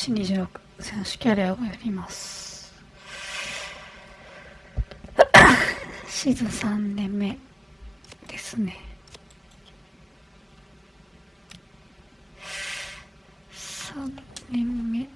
FC26 選手キャリアをやります。シーズン3年目ですね。3年目。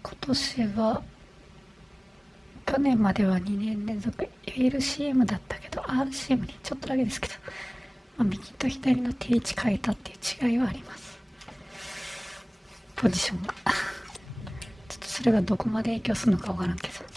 今年は去年までは2年連続 LCM だったけど RCM にちょっとだけですけど、右と左の定位置変えたっていう違いはあります。ポジションがちょっとそれがどこまで影響するのかわからんけど、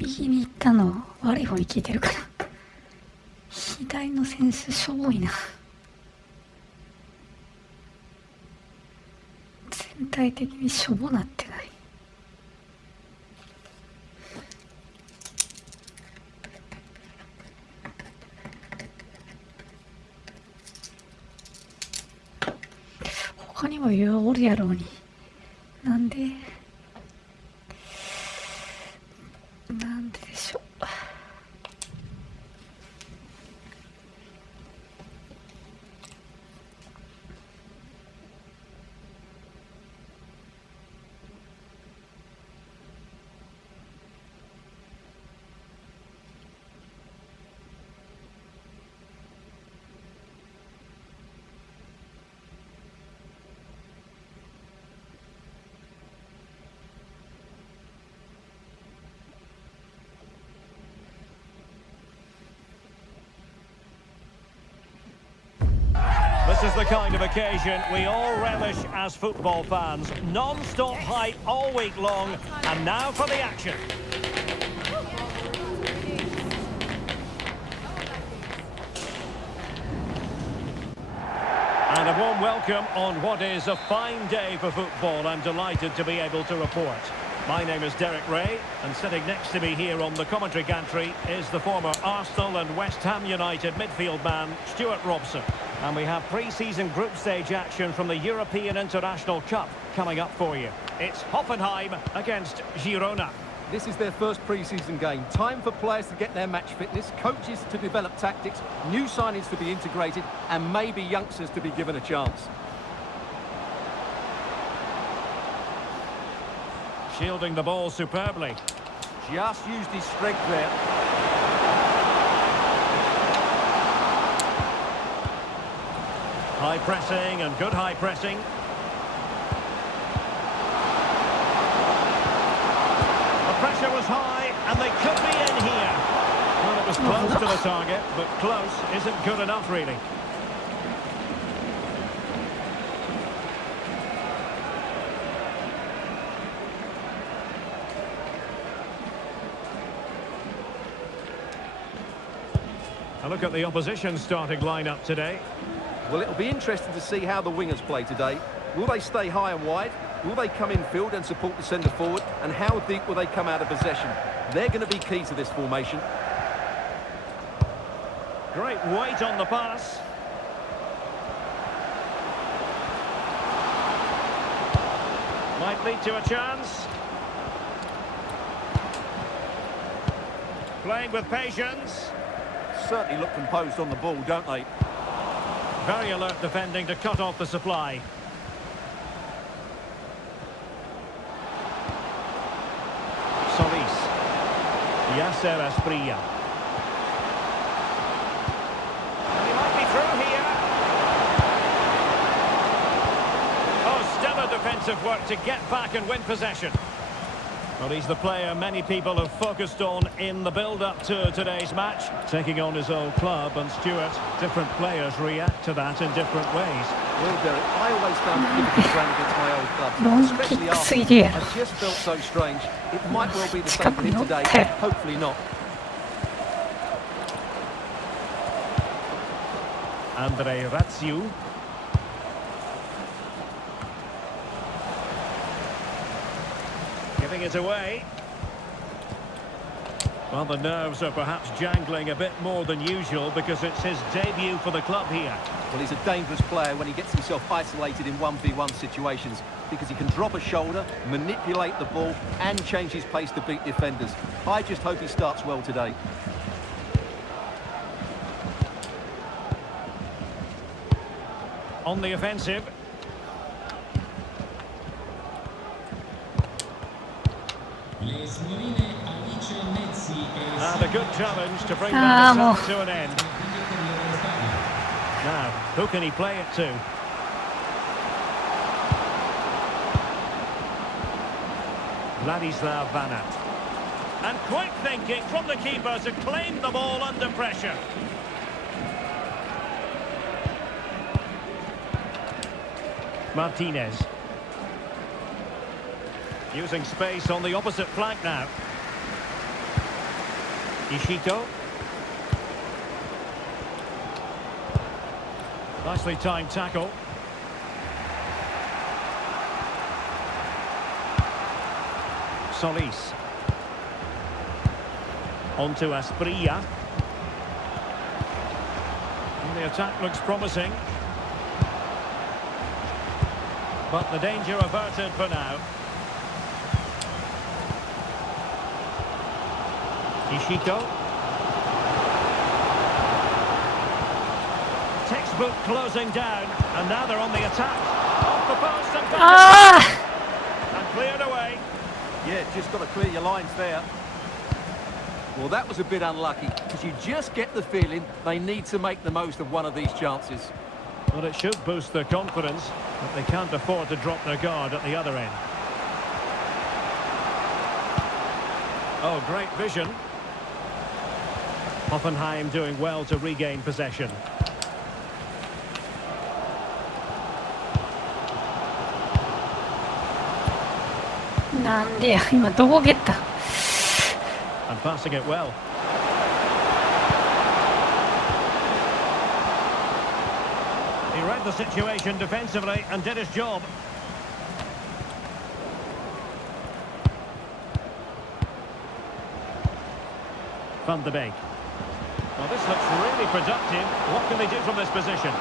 右に行ったの悪い方に効いてるかな。左の選手しょぼいな。全体的にしょぼなってない。他にも余裕おるやろうに。なんででしょう。This is the kind of occasion we all relish as football fans. Non-stop hype all week long, and now for the action. And a warm welcome on what is a fine day for football. I'm delighted to be able to report. My name is Derek Ray, and sitting next to me here on the commentary gantry is the former Arsenal and West Ham United midfield man, Stuart Robson. And we have pre-season group stage action from the European International Cup coming up for you. It's Hoffenheim against Girona. This is their first pre-season game. Time for players to get their match fitness, coaches to develop tactics, new signings to be integrated, and maybe youngsters to be given a chance. Shielding the ball superbly. Just used his strength there. High High pressing and good high pressing. The pressure was high and they could be in here. Well, it was close to the target, but close isn't good enough, really. A look at the opposition starting lineup today. Well, it'll be interesting to see how the wingers play today. Will they stay high and wide? Will they come in field and support the centre forward? And how deep will they come out of possession? They're going to be key to this formation. Great weight on the pass. Might lead to a chance. Playing with patience. Certainly look composed on the ball, don't they? Very alert defending to cut off the supply. Solis. Yasser Asprilla. And he might be through here. Oh, stellar defensive work to get back and win possession. Well, he's the player many people have focused on in the build-up to today's match. Taking on his old club, and Stuart, different players react to that in different ways. Well, Derek, I always found it difficult playing against my old club, especially after. I just felt so strange. It might well be the same for him today, hopefully not. Andre Ratsiu. Giving it away. Well, the nerves are perhaps jangling a bit more than usual because it's his debut for the club here. Well, he's a dangerous player when he gets himself isolated in 1v1 situations because he can drop a shoulder, manipulate the ball and change his pace to beat defenders. I just hope he starts well today. On the offensive. And a good challenge to bring that assault to an end. Now, who can he play it to? Vladislav Vanat. And quick thinking from the keeper to claim the ball under pressure. Martinez. Using space on the opposite flank now. Ishito. Nicely timed tackle. Solis. On to Asprilla. And the attack looks promising. But the danger averted for now. Ishito. Textbook closing down, and now they're on the attack. Off the post and back. And cleared away. Yeah, just got to clear your lines there. Well, that was a bit unlucky, because you just get the feeling they need to make the most of one of these chances. Well, it should boost their confidence, but they can't afford to drop their guard at the other end. Oh, great vision. Hoffenheim doing well to regain possession. And passing it well. He read the situation defensively and did his job. Van de Beek. Well, this looks really productive. What can they do from this position?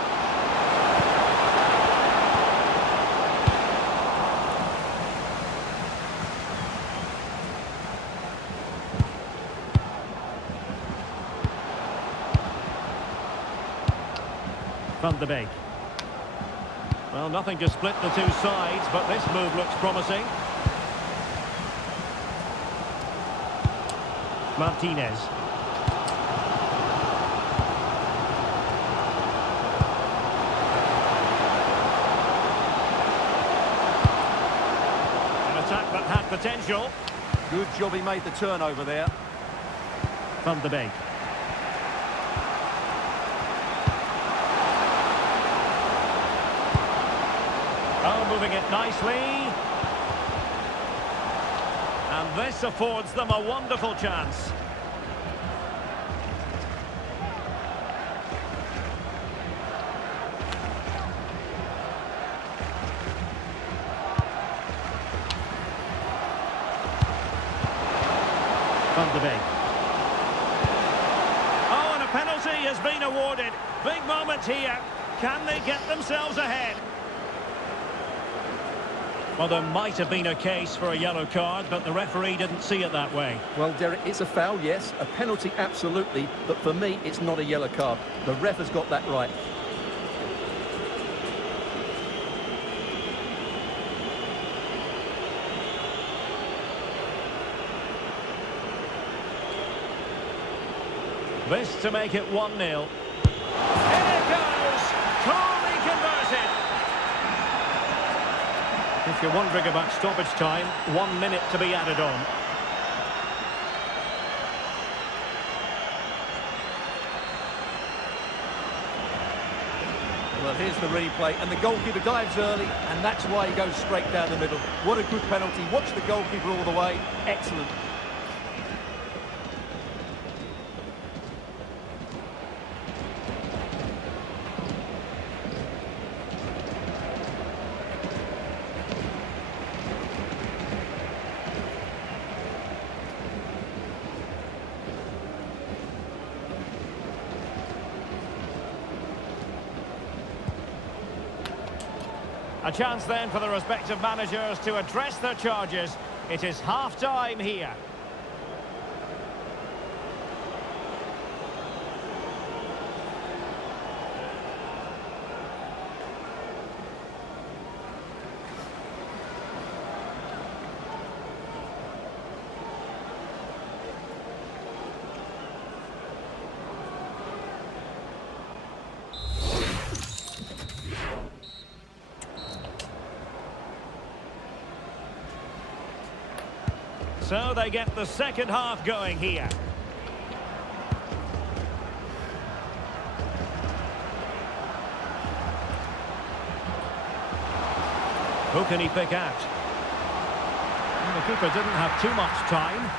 Van de Beek. Well, nothing to split the two sides, but this move looks promising. Martinez. potential. Good job he made the turnover there. Van de Beek. Oh, moving it nicely. And this affords them a wonderful chance. Van de Beek. Oh, and a penalty has been awarded. Big moment here. Can they get themselves ahead? Well, there might have been a case for a yellow card, but the referee didn't see it that way. Well, Derek, it's a foul, yes. A penalty, absolutely. But for me, it's not a yellow card. The ref has got that right. This to make it 1-0. Here it goes! Coolly converted! If you're wondering about stoppage time, 1 minute to be added on. Well, here's the replay, and the goalkeeper dives early, and that's why he goes straight down the middle. What a good penalty. Watch the goalkeeper all the way. Excellent. A chance then for the respective managers to address their charges. It is half-time here. So they get the second half going here. Who can he pick out? And the keeper didn't have too much time.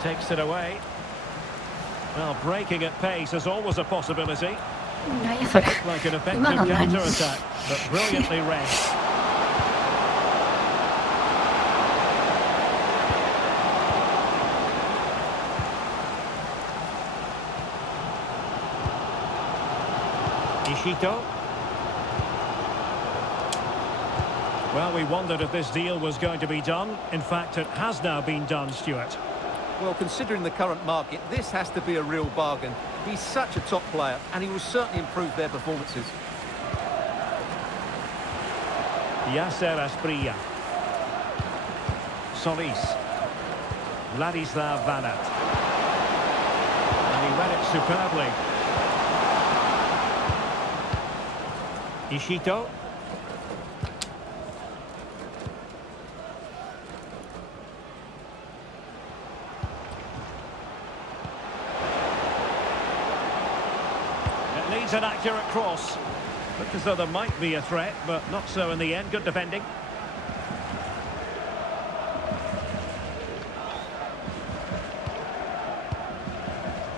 Takes it away. Well, breaking at pace is always a possibility. Like an effective counter-attack, but brilliantly read. Ishito. Well, we wondered if this deal was going to be done. In fact, it has now been done, Stuart. Well, considering the current market, this has to be a real bargain. He's such a top player, and he will certainly improve their performances. Yasser Asprilla. Solis. Vladislav Vanat. And he read it superbly. Ishito. Needs an accurate cross. Looked as though there might be a threat, but not so in the end. Good defending.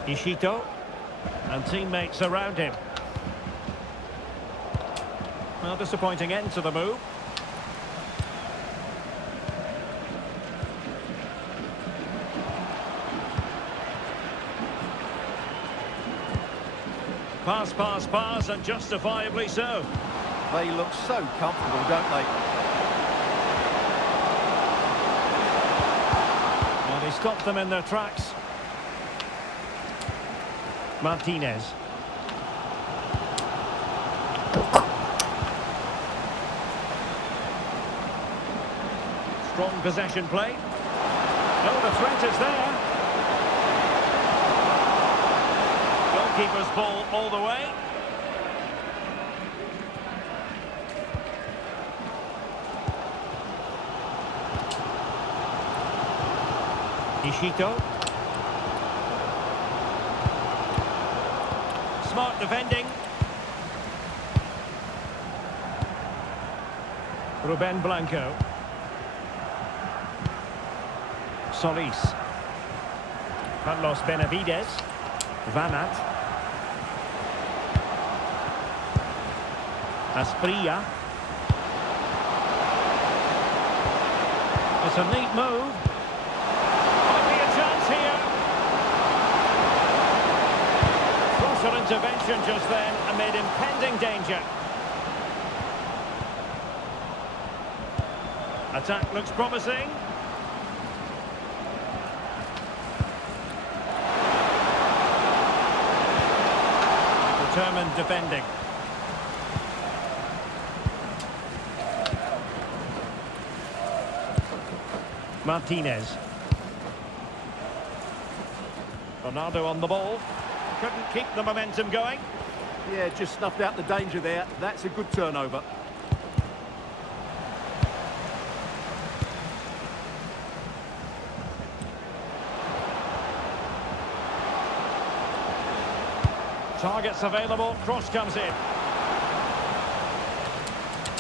Ishito. And teammates around him. Well, disappointing end to the move. Pass, and justifiably so. They look so comfortable, don't they? And he stopped them in their tracks. Martinez. Strong possession play. Oh, the threat is there. Goalkeeper's ball all the way. Ishito. Smart defending. Ruben Blanco. Solis. Carlos Benavides. Vanat. Asprilla. It's a neat move. Might be a chance here. Crucial intervention just then amid impending danger. Attack looks promising. Determined defending. Martinez. Ronaldo on the ball. Couldn't keep the momentum going. Yeah, just snuffed out the danger there. That's a good turnover. Targets available, cross comes in.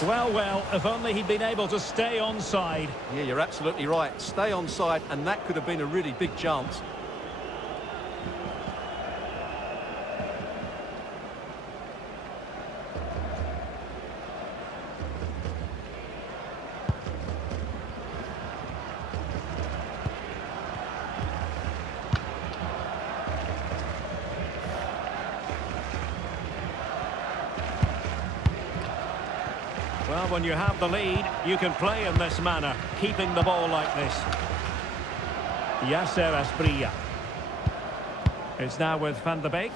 Well, if only he'd been able to stay onside. Yeah, you're absolutely right. Stay onside, and that could have been a really big chance. Well, when you have the lead, you can play in this manner, keeping the ball like this. Yasser Asprilla. It's now with Van der Beek.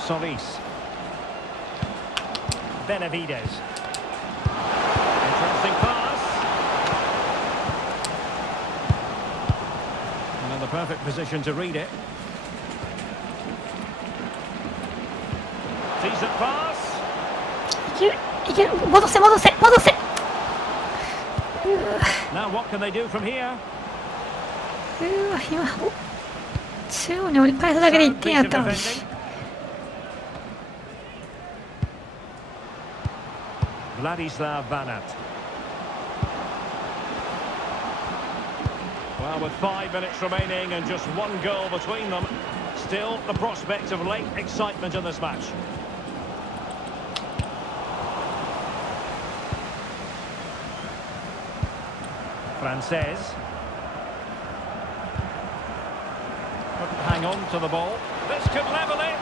Solis. Benavides. Interesting pass. And in the perfect position to read it. Decent pass. いける、戻せ戻せ戻せ。 Now what can they do from here? 今中央に折り返すだけで1点やったのに。 Vladislav Vanat. Well, with 5 minutes remaining and just one goal between them, still the prospect of late excitement in this match. Frances. Couldn't hang on to the ball. This could level it.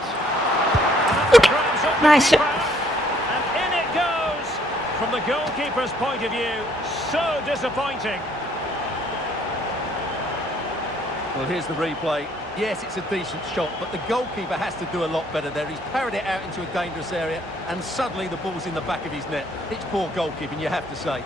Nice. And in it goes. From the goalkeeper's point of view, so disappointing. Well, here's the replay. Yes, it's a decent shot, but the goalkeeper has to do a lot better there. He's parried it out into a dangerous area, and suddenly the ball's in the back of his net. It's poor goalkeeping, you have to say.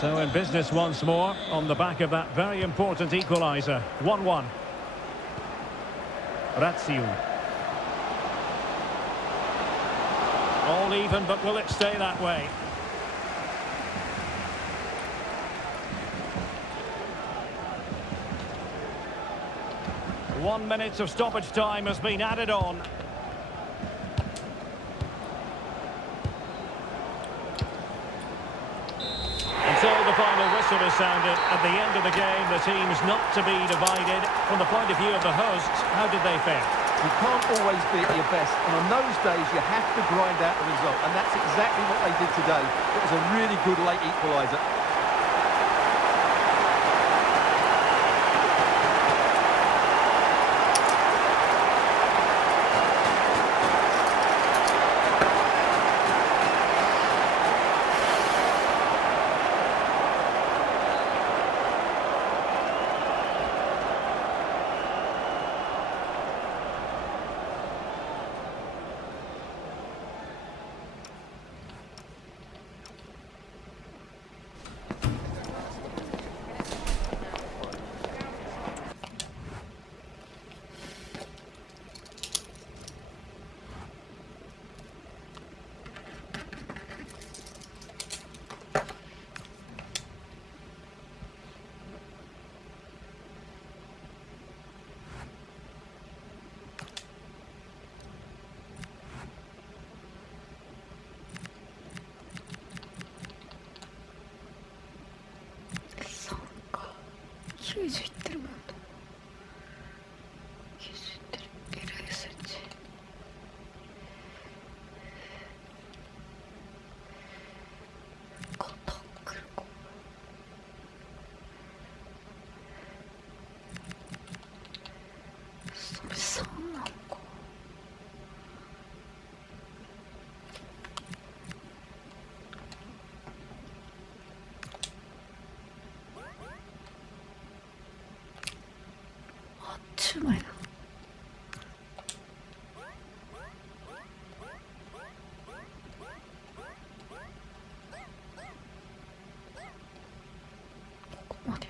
So in business once more, on the back of that very important equaliser. 1-1. Ratio. All even, but will it stay that way? One minute of stoppage time has been added on. Until the final whistle is sounded, at the end of the game, the team's not to be divided. From the point of view of the hosts, how did they fare? You can't always be at your best, and on those days you have to grind out the result, and that's exactly what they did today. It was a really good late equaliser. 90いってるもん。90いってる。LSH。タックルか。それ3なのか。うまいな。ここまで。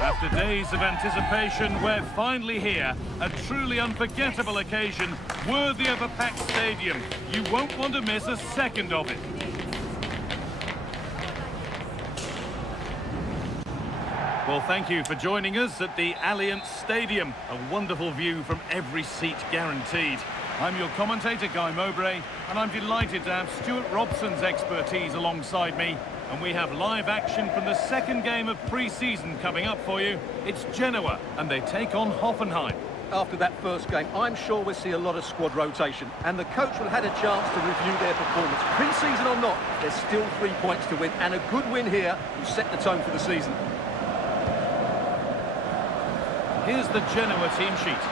After days of anticipation, we're finally here. A truly unforgettable occasion, worthy of a packed stadium. You won't want to miss a second of it. Well, thank you for joining us at the Allianz Stadium. A wonderful view from every seat guaranteed. I'm your commentator, Guy Mowbray, and I'm delighted to have Stuart Robson's expertise alongside me. And we have live action from the second game of pre-season coming up for you. It's Genoa, and they take on Hoffenheim. After that first game, I'm sure we'll see a lot of squad rotation, and the coach will have had a chance to review their performance. Pre-season or not, there's still 3 points to win, and a good win here will set the tone for the season. Here's the Genoa team sheet.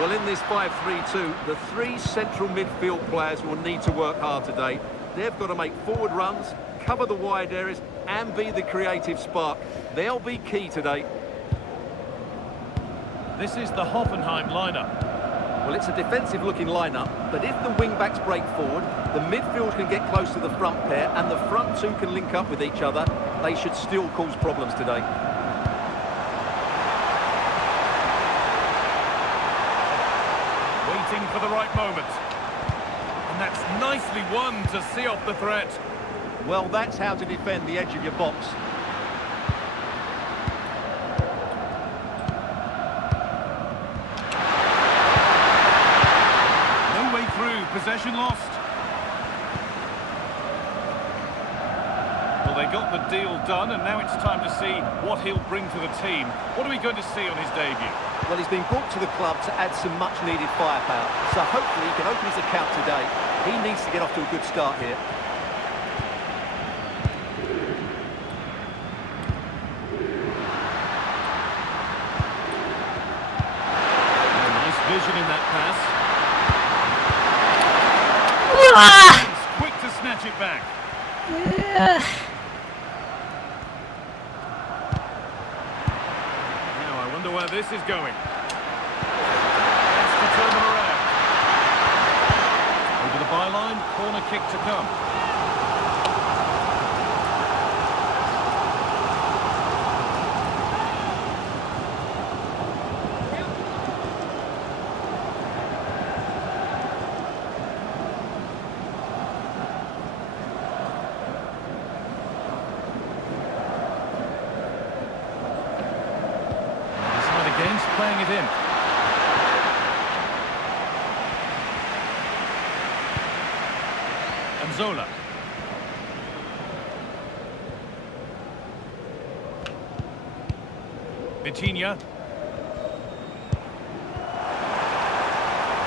Well, in this 5-3-2, the 3 central midfield players will need to work hard today. They've got to make forward runs, cover the wide areas, and be the creative spark. They'll be key today. This is the Hoffenheim lineup. Well, it's a defensive-looking lineup, but if the wing-backs break forward, the midfield can get close to the front pair, and the front two can link up with each other, they should still cause problems today. Waiting for the right moment. And that's nicely won to see off the threat. Well, that's how to defend the edge of your box. No way through, possession lost. Well, they got the deal done, and now it's time to see what he'll bring to the team. What are we going to see on his debut? Well, he's been brought to the club to add some much-needed firepower, so hopefully he can open his account today. He needs to get off to a good start here. Vision in that pass. He's quick to snatch it back. Now I wonder where this is going. That's to turn them around. Over the byline, corner kick to come. Playing it in. And Zola. Vitinha.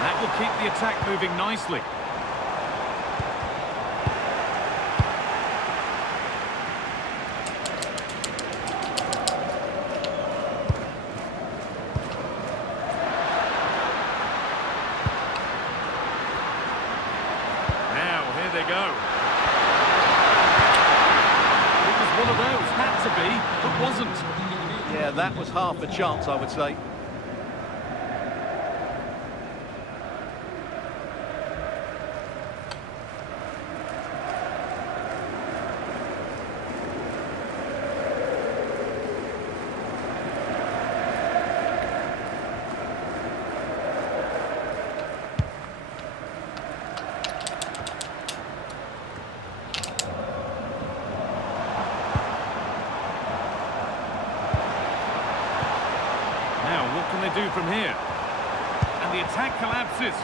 That will keep the attack moving nicely. They go. It was one of those, had to be, but wasn't. Yeah, that was half a chance, I would say. What can they do from here? And the attack collapses.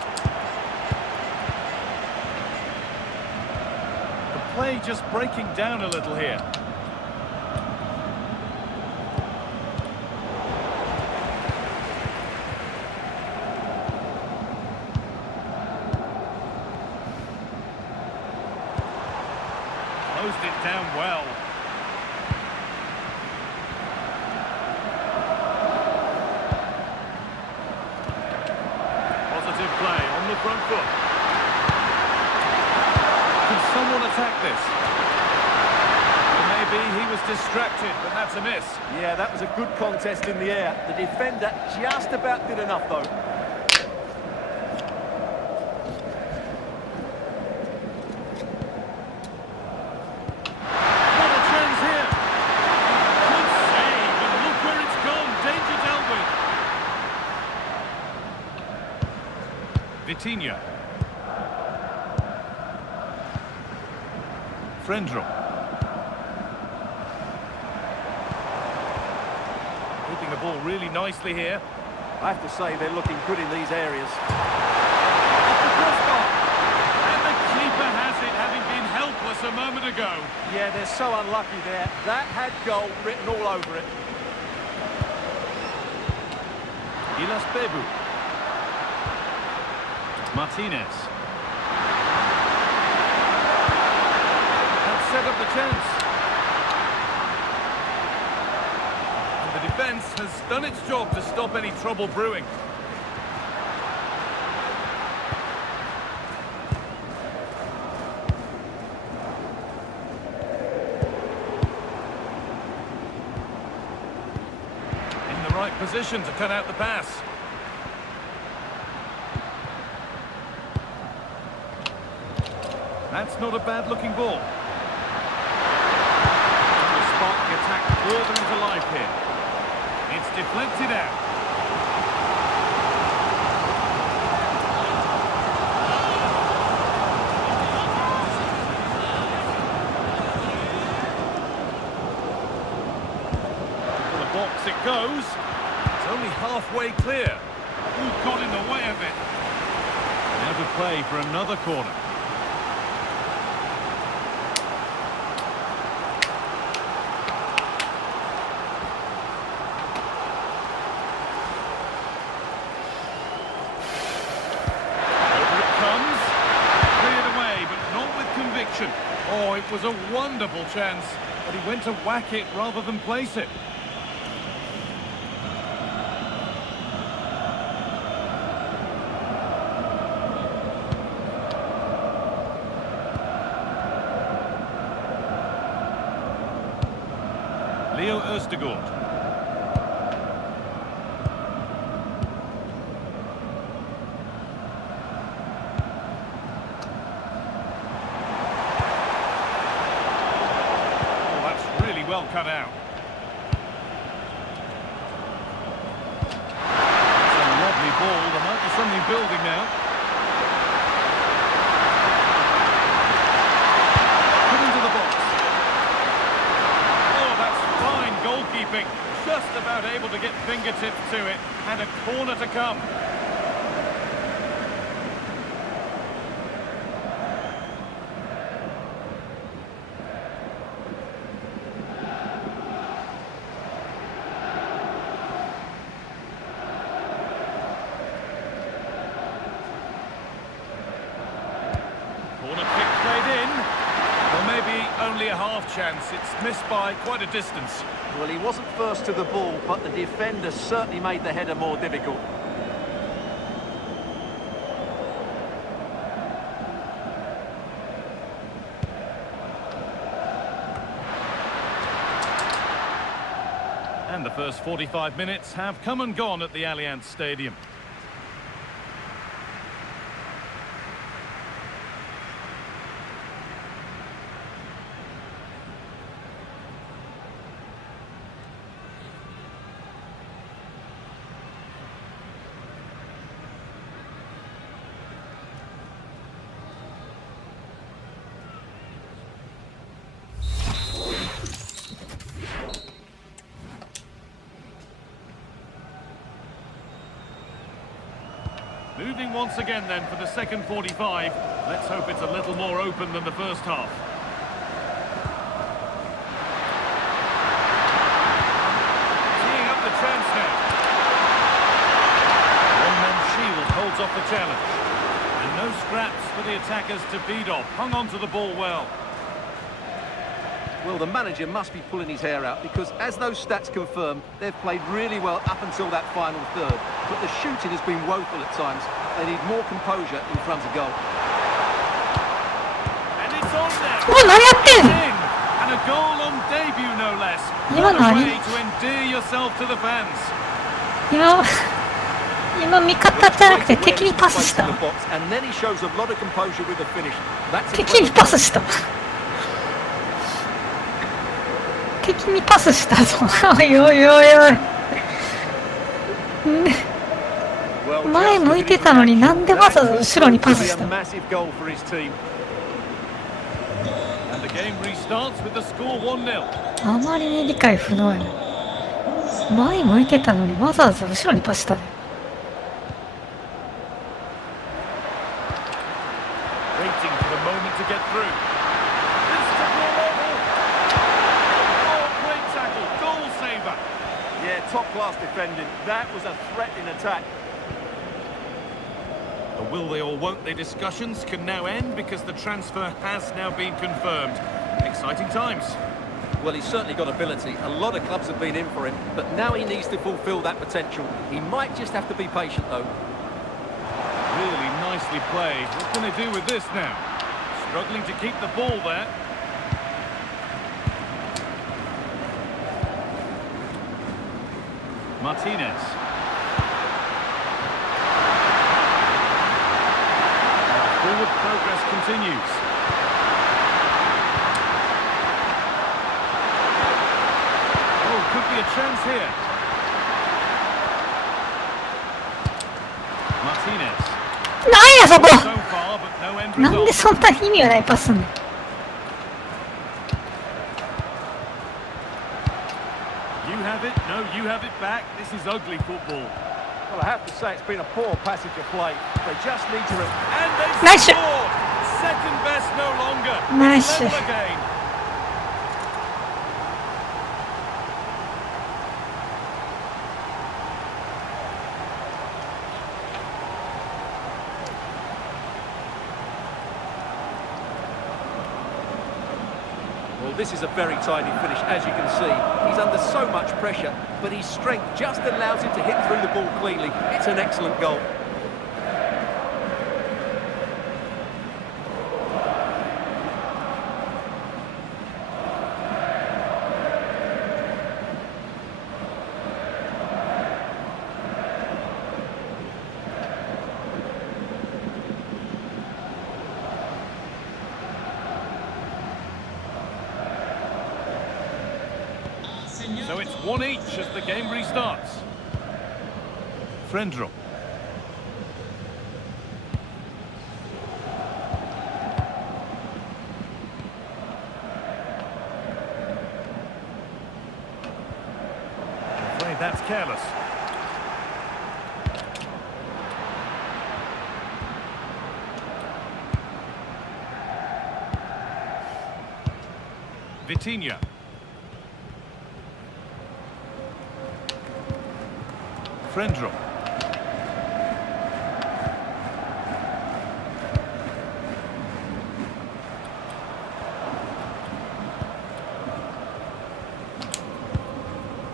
The play just breaking down a little here. Closed it down well. Play on the front foot. Can someone attack this? Well, maybe he was distracted, but that's a miss. Yeah, that was a good contest in the air. The defender just about did enough, though. What a chance here. Good save, and look where it's gone. Danger dealt with. Vitinha. Frendro. Keeping the ball really nicely here. I have to say they're looking good in these areas. At the crossbar. And the keeper has it, having been helpless a moment ago. Yeah, they're so unlucky there. That had goal written all over it. Ilas Bebu. Martinez. That set up the chance. And the defence has done its job to stop any trouble brewing. In the right position to cut out the pass. That's not a bad-looking ball. To spark the attack further into life here. It's deflected out. To the box it goes. It's only halfway clear. Ooh, got in the way of it. Now to play for another corner. Oh, it was a wonderful chance, but he went to whack it rather than place it. Leo Østegård. Well cut out. It's a lovely ball. There might be something building now. Put into the box. Oh, that's fine goalkeeping. Just about able to get fingertips to it. And a corner to come. Only a half chance. It's missed by quite a distance. Well, he wasn't first to the ball, but the defender certainly made the header more difficult. And the first 45 minutes have come and gone at the Allianz Stadium. Moving once again then for the second 45. Let's hope it's a little more open than the first half. Teeing up the chance now. One-man shield holds off the challenge. And no scraps for the attackers to beat off. Hung on to the ball well. Well, the manager must be pulling his hair out because, as those stats confirm, they've played really well up until that final third. But the shooting has been woeful at times. They need more composure in front of goal. And it's on there. Oh,何やってんの? And a goal on debut, no less. 今 What a 何? way to endear yourself to the fans. 今味方じゃなくて敵にパスした。And then he shows a lot of composure with the finish. That's 敵にパスした。敵にパスしたぞ。おいおいおいおい。前向いてたのになんでわざわざ後ろにパスしたの？あまりに理解不能や。前向いてたのにわざわざ後ろにパスしたね。Top-class defending. That was a threat in attack. The will they or won't they discussions can now end because the transfer has now been confirmed. Exciting times. Well, he's certainly got ability. A lot of clubs have been in for him, but now he needs to fulfill that potential. He might just have to be patient, though. Really nicely played. What can they do with this now? Struggling to keep the ball there. Martinez. Forward progress continues. a chance here. Martinez. なんやそこ So far, but no end なんで result. そんな意味がないパスすんの You have it. No, you have it back. This is ugly football. Well, I have to say it's been a poor passage of play. They just need to... And they've Nice shot. scored. Second best no longer. Nice Level shot. again. Well, this is a very tidy finish, as you can see. He's under so much pressure, but his strength just allows him to hit through the ball cleanly. It's an excellent goal. So it's one each as the game restarts. Frendrup. Afraid that's careless. Vitinha. Frendrup.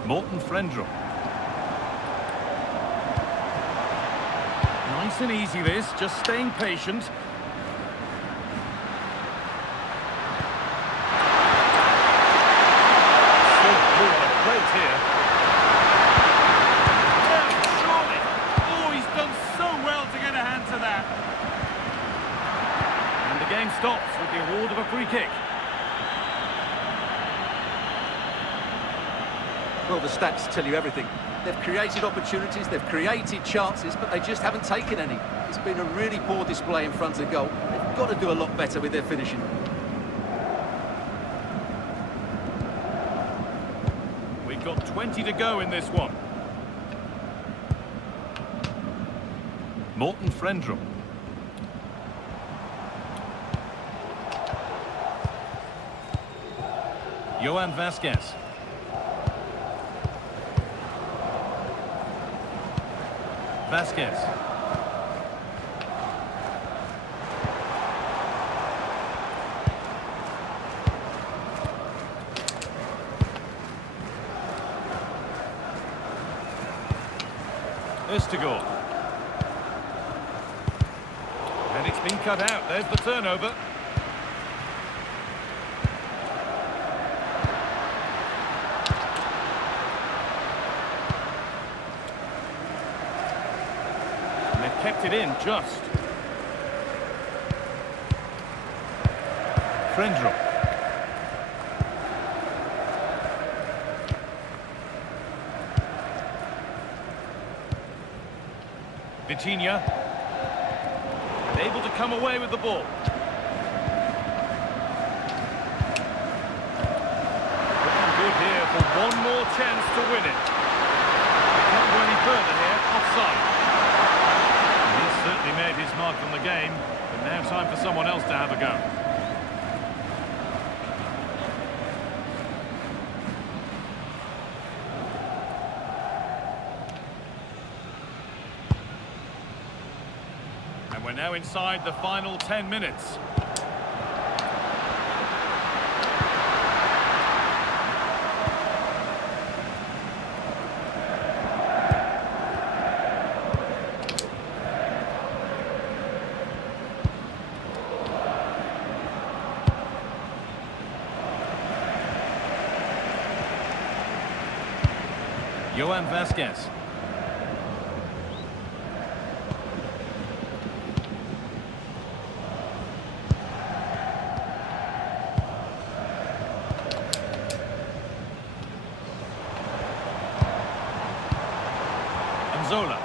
Morten Frendrup. Nice and easy this, just staying patient. So good on a plate here. Surely. Oh, he's done so well to get a hand to that. And the game stops with the award of a free kick. Well, the stats tell you everything. They've created opportunities, they've created chances, but they just haven't taken any. It's been a really poor display in front of goal. They've got to do a lot better with their finishing. We've got 20 to go in this one. Morten Frendrup. Johan Vasquez. Vasquez. Östegård. And it's been cut out. There's the turnover. And they've kept it in just. Frendrup. Vitinha. And able to come away with the ball. Looking good here for one more chance to win it. They can't go any further here. Offside. He's certainly made his mark on the game, but now time for someone else to have a go. And we're now inside the final 10 minutes. Johan Vasquez. Spinazzola.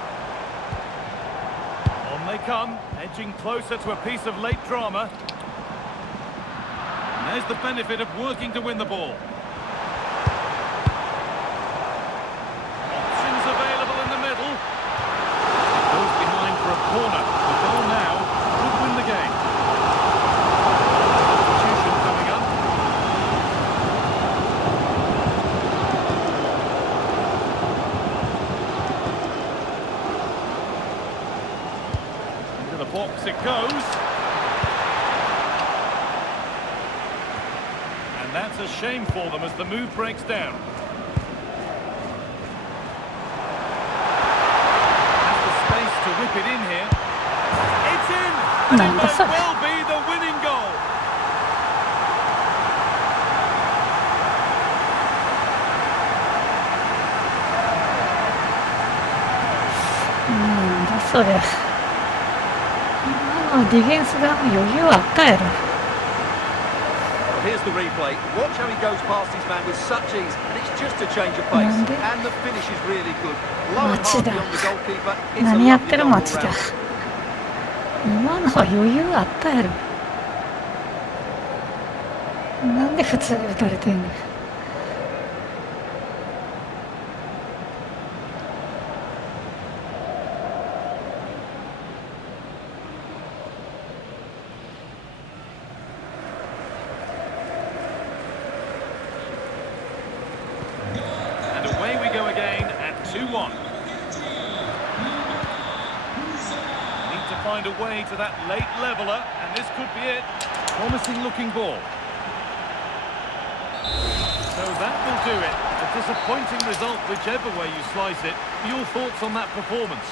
On they come, edging closer to a piece of late drama. And there's the benefit of working to win the ball. Options available in the middle. It goes behind for a corner. The goal now could win the game. Substitution coming up. Into the box it goes. And that's a shame for them as the move breaks down. Has the space to whip it in here. It's in! And it might well be the winning goal. なんだそれ。今のディフェンスが余裕あったやろ。Here's the replay. Watch how he goes past his man with such ease, and it's just a change of pace. And the finish is really good. Low and hard beyond the goalkeeper. It's a 何やってる lovely goal 町田。 all round. 今のは余裕あったやろ。なんで普通に打たれてんの。And away we go again at 2-1. Need to find a way to that late leveller, and this could be it. Promising looking ball. So that will do it. A disappointing result whichever way you slice it. Your thoughts on that performance?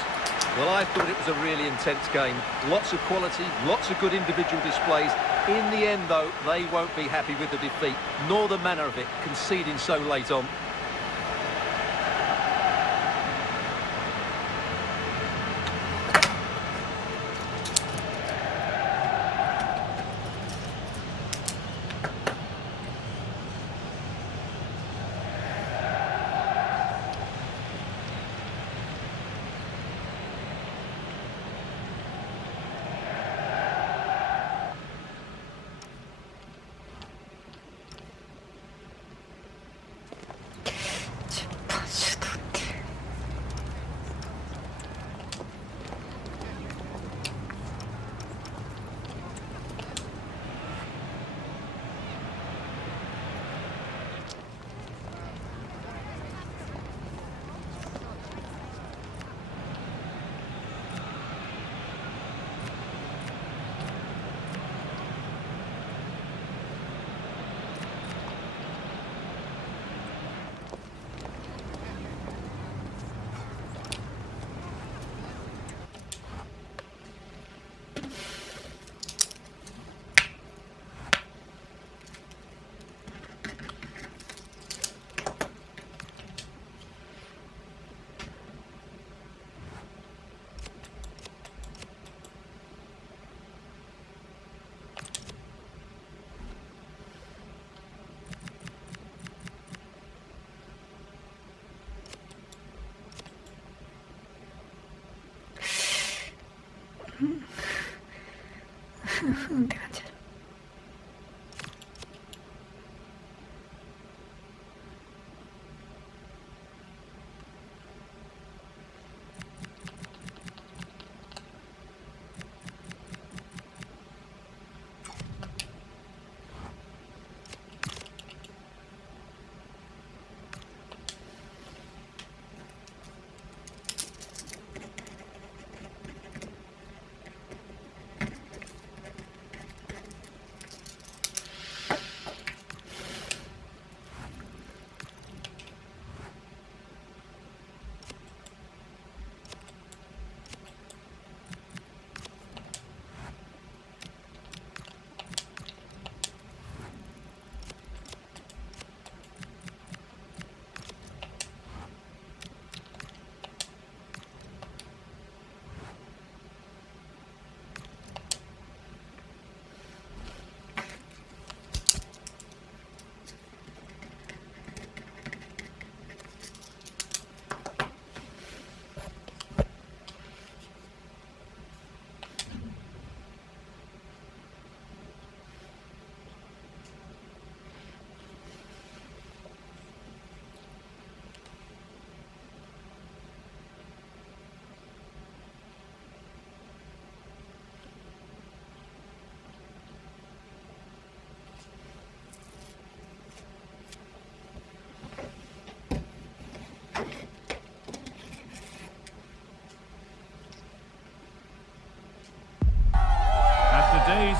Well, I thought it was a really intense game. Lots of quality, lots of good individual displays. In the end, though, they won't be happy with the defeat, nor the manner of it, conceding so late on.って感じだ。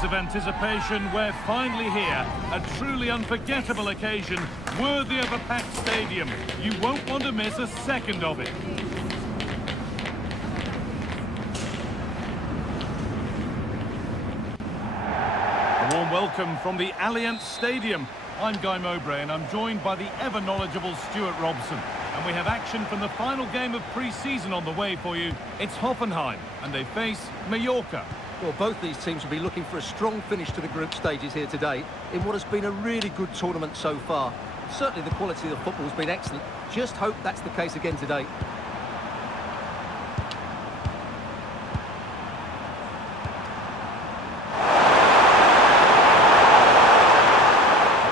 of anticipation, we're finally here. A truly unforgettable occasion, worthy of a packed stadium. You won't want to miss a second of it. A warm welcome from the Allianz Stadium. I'm Guy Mowbray and I'm joined by the ever-knowledgeable Stuart Robson. And we have action from the final game of pre-season on the way for you. It's Hoffenheim and they face Mallorca. Well, both these teams will be looking for a strong finish to the group stages here today in what has been a really good tournament so far. Certainly the quality of the football has been excellent. Just hope that's the case again today.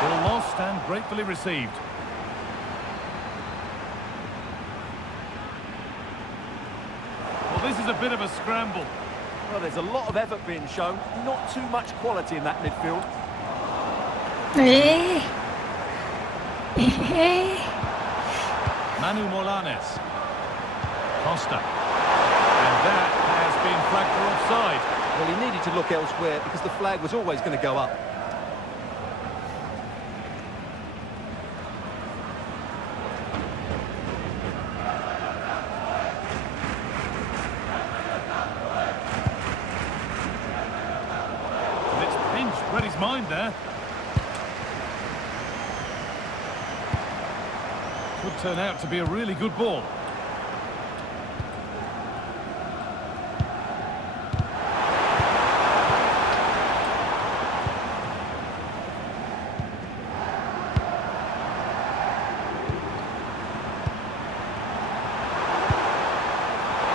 Ball lost and gratefully received. Well, this is a bit of a scramble. Well, there's a lot of effort being shown, not too much quality in that midfield. Manu Molanes. Costa. And that has been flagged for offside. Well, he needed to look elsewhere because the flag was always going to go up. Read his mind there. Could turn out to be a really good ball.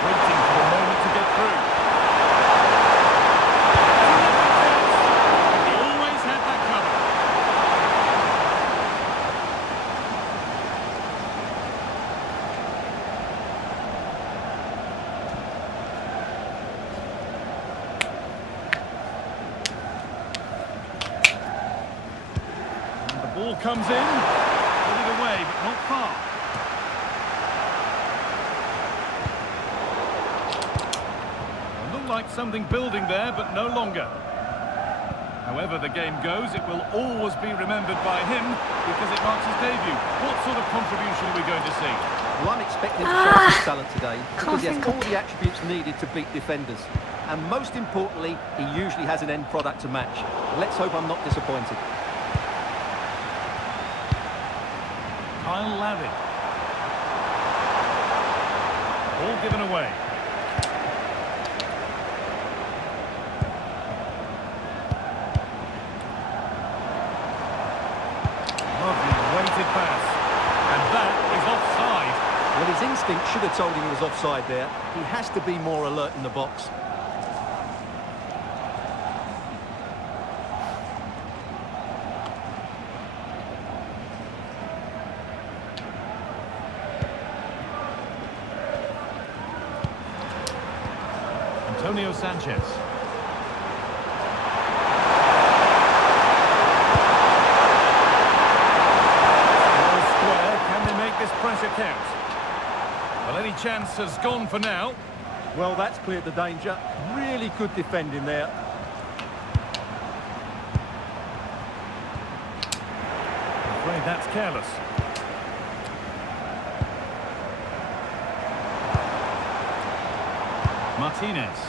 Waiting for the moment to get through. Ball comes in, put it away, but not far. It looked like something building there, but no longer. However the game goes, it will always be remembered by him because it marks his debut. What sort of contribution are we going to see? Well, I'm expecting to show his talent today because he has all the attributes needed to beat defenders. And most importantly, he usually has an end product to match. Let's hope I'm not disappointed. Kyle Lavin. All given away. Lovely weighted pass. And that is offside. Well, his instinct should have told him he was offside there. He has to be more alert in the box. Antonio Sanchez. Ball square. Can they make this pressure count? Well, any chance has gone for now. Well, that's cleared the danger. Really good defending there. I'm afraid that's careless. Martinez.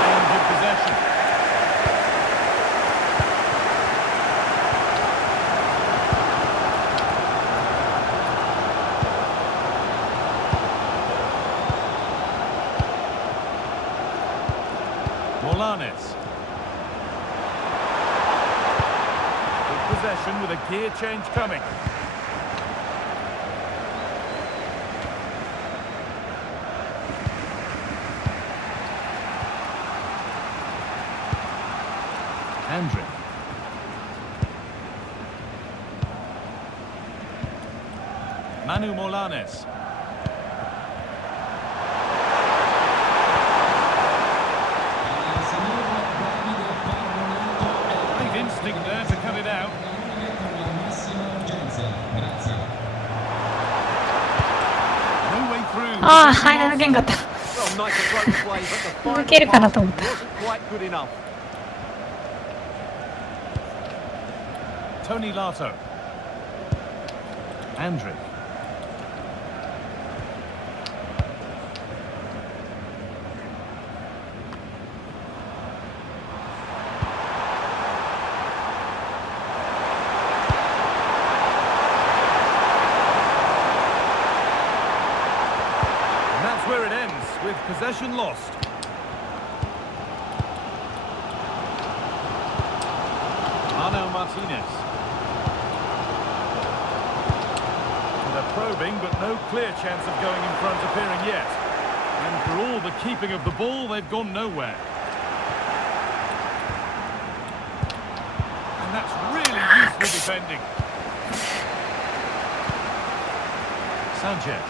Change of possession. Molanes. Possession with a gear change coming. Andrick. Manu Molanes. Great instinct there to cut it out. ああ、はい、抜けんかった。 Well, nice approach play, but the 抜 final けるかなと pass 思った。 wasn't quite good enough. Tony Lato. Andrick. And that's where it ends, with possession lost. Arno Martinez. They're probing, but no clear chance of going in front appearing yet. And for all the keeping of the ball, they've gone nowhere. And that's really useful defending. Sanchez.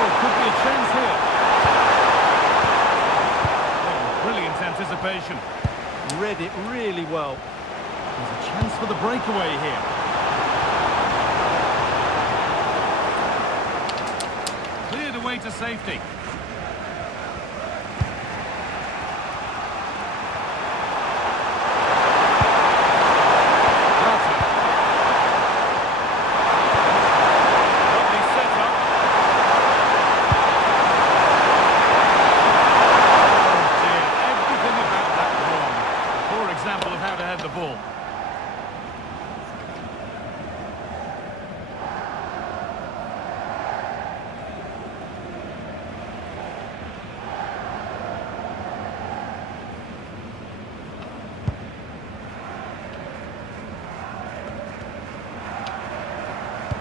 Oh, could be a chance here. Oh, brilliant anticipation. Read it really well. There's a chance for the breakaway here. Cleared away to safety. Lato. Lovely setup. Oh dear, everything about that wrong. A poor example of how to head the ball.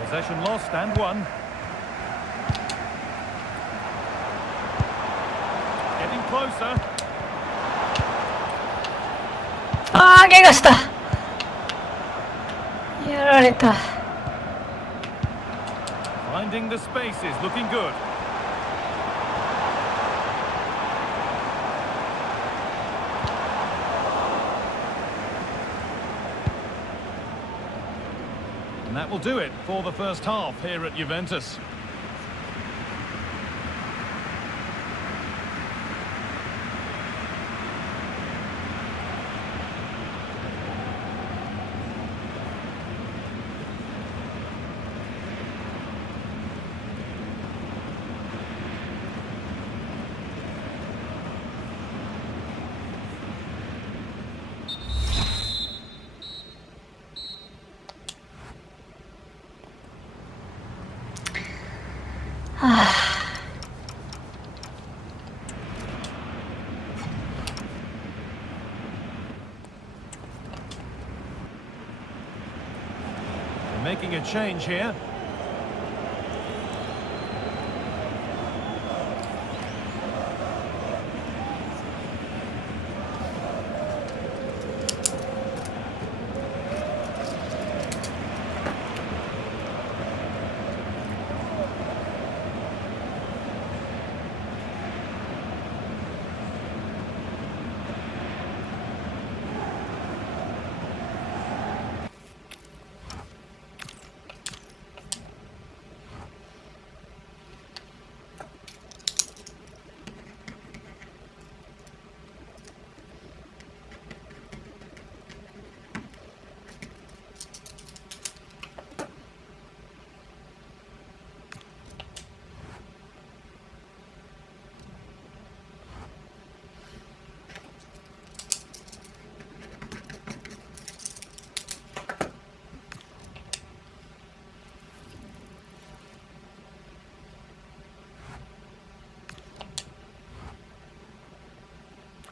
Possession lost and won. Getting closer. ああ、怪我した。やられた。 Finding the spaces, looking good. And that will do it for the first half here at Juventus. They're making a change here.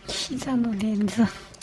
膝の捻挫。